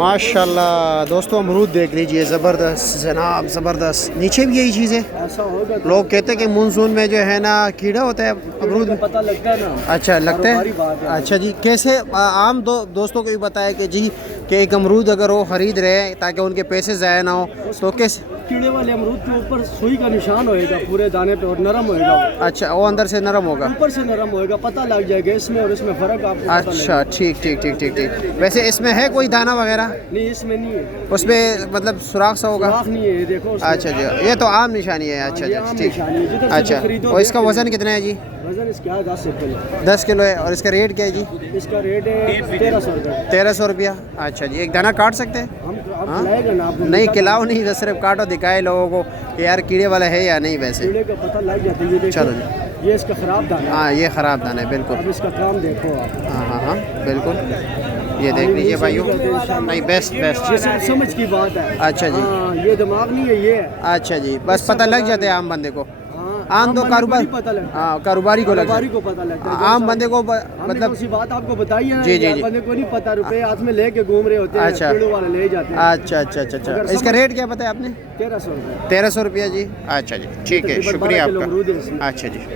माशाल्लाह दोस्तों, अमरूद देख लीजिए, ज़बरदस्त जनाब, ज़बरदस्त। नीचे भी यही चीज़ है। ऐसा होगा तो लोग कहते हैं कि मानसून में जो है ना कीड़ा होता है अमरूद में। पता लगता है ना। अच्छा लगता कारोबारी है। बात है। अच्छा जी, कैसे आम दोस्तों को भी बताया कि जी कि एक अमरूद अगर वो ख़रीद रहे ताकि उनके पैसे ज़ाया ना हो तो कैसे? कीड़े वाले अमरूद के ऊपर सुई का निशान होएगा पूरे दाने पे और नरम होएगा वो। अच्छा, वो अंदर से नरम होगा। ऊपर से नरम होएगा, पता लग जाएगा इसमें और इसमें फ़र्क आपको पता अच्छा, लगेगा। ठीक ठीक ठीक ठीक ठीक। वैसे इसमें है कोई दाना वगैरह? नहीं, इसमें नहीं है। उसमें मतलब सुराख सा होगा? सुराख नहीं है, ये देखो उसमें। अच्छा जी, ये तो आम निशानी है। अच्छा ये जी, आम ठीक। निशानी है, जिधर से अच्छा, भी खरीदो और इसका देख के वज़न कितना है जी? वजन इसका है 10 किलो। 10 किलो है। और इसका रेट क्या है जी? इसका रेट है 1300 रुपये। 1300 रुपया। अच्छा जी, एक दाना काट सकते हैं? हम हाँ? खिलाएगा ना आपको। नहीं खिलाओ नहीं, बस सिर्फ काटो, दिखाए लोगों को कि यार कीड़े वाला है या नहीं। वैसे कीड़े का पता लग जाता है। ये देखो, चलो जी। ये इसका ख़राब दाना है। हाँ, ये ख़राब दाना है बिल्कुल। अब इसका काम देखो आप। हाँ हाँ हाँ बिल्कुल, ये देख लीजिए भाइयों। नहीं, बेस्ट बेस्ट। ये सब समझ की बात है। अच्छा जी। हाँ, ये दिमाग नहीं है, ये है। अच्छा जी, बस पता लग जाता है आम बंदे को। हाँ, आम तो बंदे को कारोबार, नहीं पता लगता। हाँ कारोबारी को कारोबारी लगता को पता लगता है। है। आम बंदे को मतलब मतलब। उसी बात आपको बताई है ना। जी, जी, यार, जी। बंदे को नहीं पता, रुपए हाथ में लेके घूम रहे होते हैं। अच्छा। कीड़ों वाले ले जाते हैं। अच्छा अच्छा अच्छा अच्छा। अगर इसका समझ- रेट क्या बताया आपने? 1300 रुपये। 1300 रुपया जी। अच्छा जी, ठीक है, तकरीबन शुक्रिया 12 किलो अमरूद है आपका। इसमें। अच्छा जी।